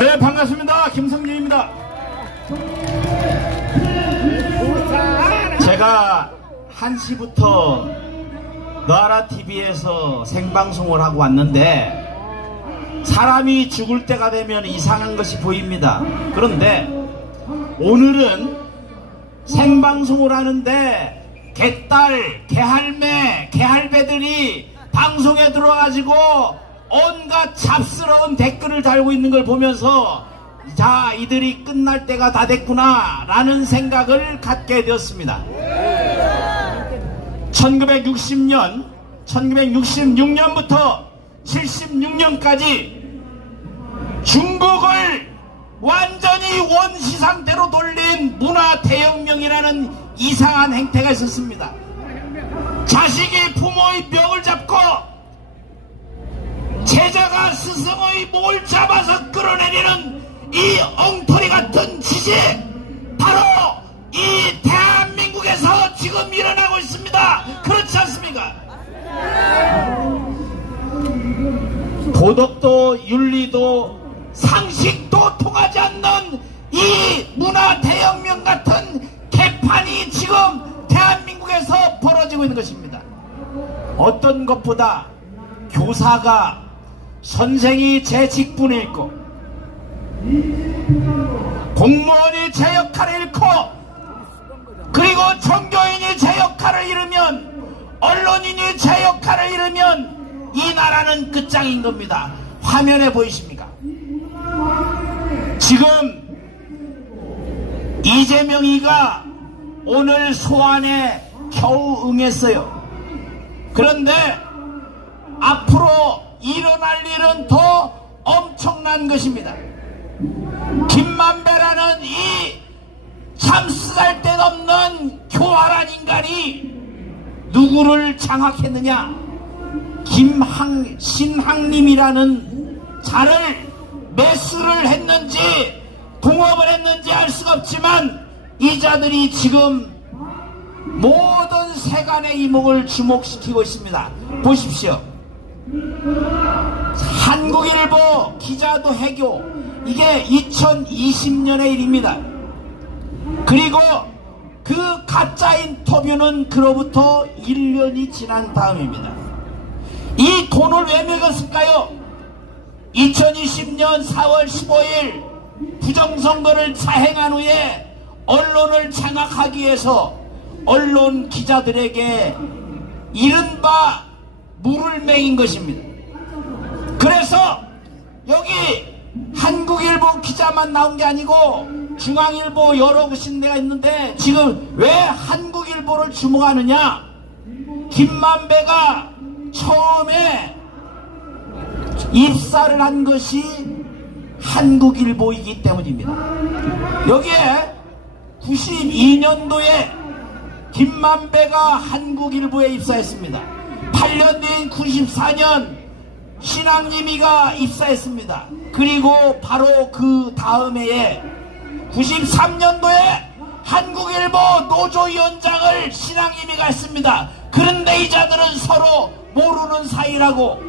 네, 반갑습니다. 김성진입니다. 제가 1시부터 너하라TV에서 생방송을 하고 왔는데 사람이 죽을 때가 되면 이상한 것이 보입니다. 그런데 오늘은 생방송을 하는데 개딸, 개할매, 개할배들이 방송에 들어와가지고 온갖 잡스러운 댓글을 달고 있는 걸 보면서 자, 이들이 끝날 때가 다 됐구나 라는 생각을 갖게 되었습니다. 1960년, 1966년부터 76년까지 중국을 완전히 원시 상태로 돌린 문화 대혁명이라는 이상한 행태가 있었습니다. 자식이 부모의 멱을 잡고 제자가 스승의 목을 잡아서 끌어내리는 이 엉터리 같은 짓이 바로 이 대한민국에서 지금 일어나고 있습니다. 그렇지 않습니까? 도덕도 윤리도 상식도 통하지 않는 이 문화 대혁명 같은 개판이 지금 대한민국에서 벌어지고 있는 것입니다. 어떤 것보다 교사가 선생이 제 직분을 잃고 공무원이 제 역할을 잃고 그리고 종교인이 제 역할을 잃으면 언론인이 제 역할을 잃으면 이 나라는 끝장인 겁니다. 화면에 보이십니까? 지금 이재명이가 오늘 소환에 겨우 응했어요. 그런데 앞으로 일어날 일은 더 엄청난 것입니다. 김만배라는 이 참 쓰잘데없는 교활한 인간이 누구를 장악했느냐? 신항님이라는 자를 매수를 했는지 동업을 했는지 알 수가 없지만 이 자들이 지금 모든 세간의 이목을 주목시키고 있습니다. 보십시오. 한국일보 기자도 해고, 이게 2020년의 일입니다. 그리고 그 가짜 인터뷰는 그로부터 1년이 지난 다음입니다. 이 돈을 왜 먹었을까요? 2020년 4월 15일 부정선거를 자행한 후에 언론을 장악하기 위해서 언론 기자들에게 이른바 물을 먹인 것입니다. 그래서 여기 한국일보 기자만 나온 게 아니고 중앙일보 여러 곳인데가 있는데 지금 왜 한국일보를 주목하느냐? 김만배가 처음에 입사를 한 것이 한국일보이기 때문입니다. 여기에 92년도에 김만배가 한국일보에 입사했습니다. 8년 뒤인 94년 신항님이가 입사했습니다. 그리고 바로 그 다음 해에 93년도에 한국일보 노조위원장을 신항님이가 했습니다. 그런데 이 자들은 서로 모르는 사이라고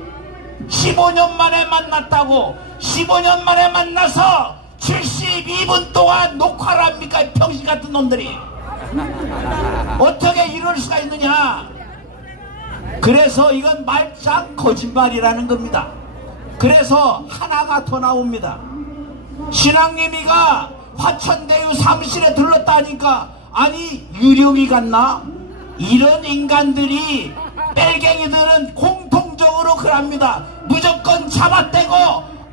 15년 만에 만났다고 15년 만에 만나서 72분 동안 녹화를 합니까? 병신 같은 놈들이. 어떻게 이럴 수가 있느냐? 그래서 이건 말짱 거짓말이라는 겁니다. 그래서 하나가 더 나옵니다. 신항님이가 화천대유 사무실에 들렀다니까 아니 유령이 같나? 이런 인간들이 뺄갱이들은 공통적으로 그럽니다. 무조건 잡아떼고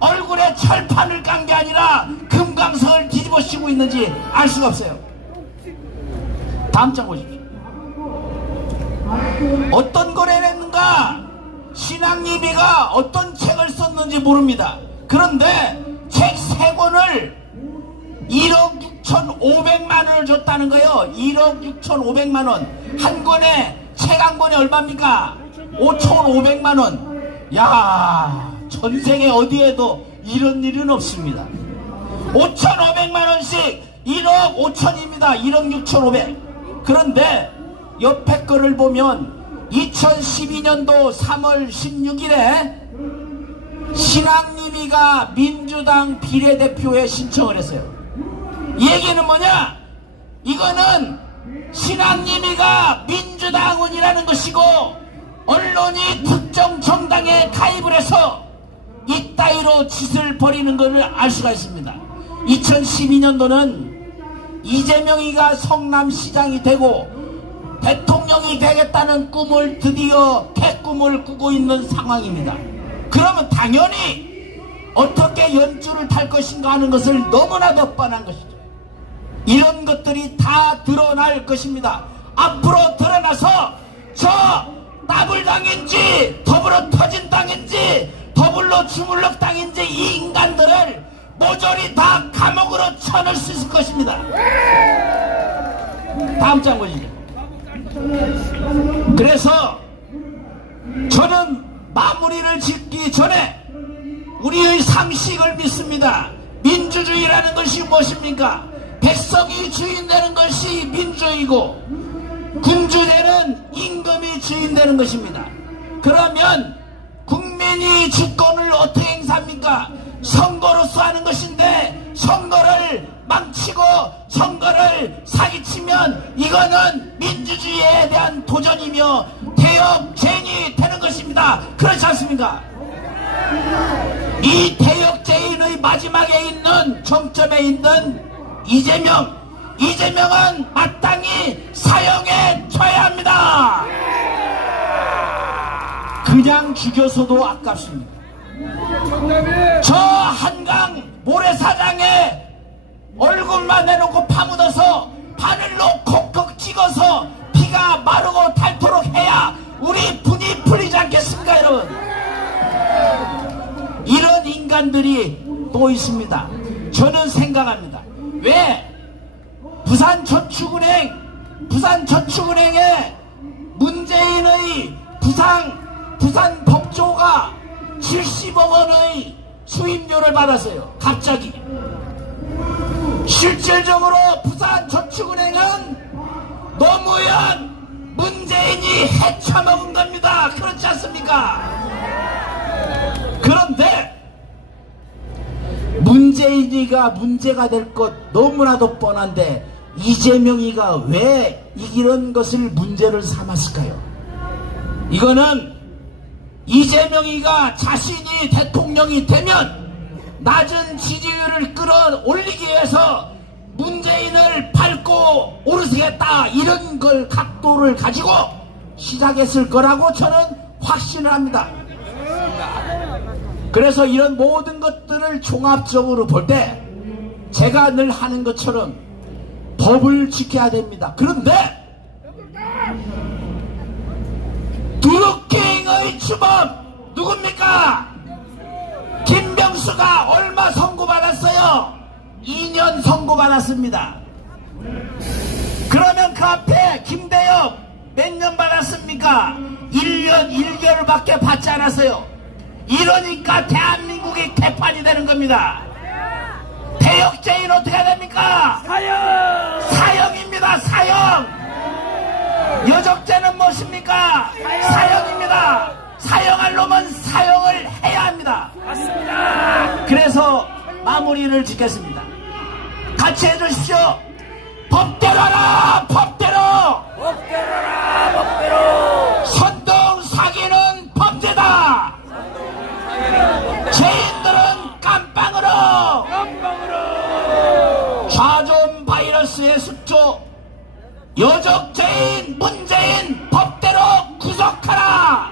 얼굴에 철판을 깐 게 아니라 금강석을 뒤집어 씌우고 있는지 알 수가 없어요. 다음 장 보십시오. 어떤 거래를 했는가? 신항님이가 어떤 책을 썼는지 모릅니다. 그런데 책 3권을 1억 6,500만 원을 줬다는 거예요. 1억 6,500만 원. 한 권에 책 한 권에 얼마입니까? 5,500만 원. 야, 전생에 어디에도 이런 일은 없습니다. 5,500만 원씩 1억 5천입니다. 1억 6,500. 그런데 옆에 거를 보면 2012년도 3월 16일에 신앙님이가 민주당 비례대표에 신청을 했어요. 이 얘기는 뭐냐? 이거는 신앙님이가 민주당원이라는 것이고 언론이 특정 정당에 가입을 해서 이따위로 짓을 벌이는 것을 알 수가 있습니다. 2012년도는 이재명이가 성남시장이 되고 대통령이 되겠다는 꿈을 드디어 개꿈을 꾸고 있는 상황입니다. 그러면 당연히 어떻게 연주를 탈 것인가 하는 것을 너무나도 뻔한 것이죠. 이런 것들이 다 드러날 것입니다. 앞으로 드러나서 저 따블당인지 더불어 터진당인지 더불어 주물럭당인지 이 인간들을 모조리 다 감옥으로 쳐넣을 수 있을 것입니다. 다음 장 보시죠. 그래서 저는 마무리를 짓기 전에 우리의 상식을 믿습니다. 민주주의라는 것이 무엇입니까? 백성이 주인되는 것이 민주이고 군주되는 임금이 주인되는 것입니다. 그러면 국민이 주권을 어떻게 행사합니까? 선거로서 하는 것인데 선거를 망치고 선거를 사기치면 이거는 민주주의에 대한 도전이며 대역죄인이 되는 것입니다. 그렇지 않습니까? 이 대역죄인의 마지막에 있는 정점에 있는 이재명은 마땅히 사형에 처해야 합니다. 그냥 죽여서도 아깝습니다. 저 한강 모래사장에 얼굴만 내놓고 파묻어서 바늘로 콕콕 찍어서 피가 마르고 닳도록 해야 우리 분이 풀리지 않겠습니까, 여러분? 이런 인간들이 또 있습니다. 저는 생각합니다. 왜 부산저축은행에 문재인의 부산 법조가 70억 원의 수임료를 받았어요. 갑자기. 실질적으로 부산저축은행은 노무현 문재인이 헤쳐먹은 겁니다. 그렇지 않습니까? 그런데 문재인이가 문제가 될 것 너무나도 뻔한데 이재명이가 왜 이런 것을 문제를 삼았을까요? 이거는 이재명이가 자신이 대통령이 되면 낮은 지지율을 끌어올리기 위해서 문재인을 밟고 오르세겠다 이런 걸 각도를 가지고 시작했을 거라고 저는 확신을 합니다. 그래서 이런 모든 것들을 종합적으로 볼 때 제가 늘 하는 것처럼 법을 지켜야 됩니다. 그런데 드루킹의 주범 누굽니까? 김병수가 얼마 선고받았어요? 2년 선고받았습니다. 그러면 그 앞에 김대엽 몇 년 받았습니까? 1년 1개월밖에 받지 않았어요. 이러니까 대한민국이 개판이 되는 겁니다. 대역죄인 어떻게 해야 됩니까? 사형입니다. 사형. 여적죄는 무엇입니까? 사형입니다. 사형할 놈은 사형을 해야 합니다. 맞습니다. 그래서 마무리를 짓겠습니다. 같이 해주십시오. 법대로 하라. 법대로. 선동 사기는 범죄다. 죄인들은 깜빵으로. 좌존 바이러스의 숙조 여적죄인 문재인 법대로 구속하라.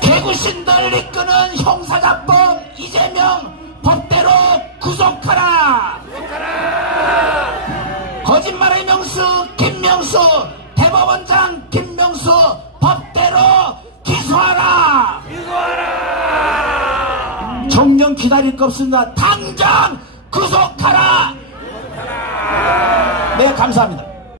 개구신들 이끄는 형사자법 이재명 법대로 구속하라. 거짓말의 명수 김명수 대법원장 김명수 법대로 기소하라. 정령 기다릴 거 없습니다. 당장 구속하라. 네, 감사합니다.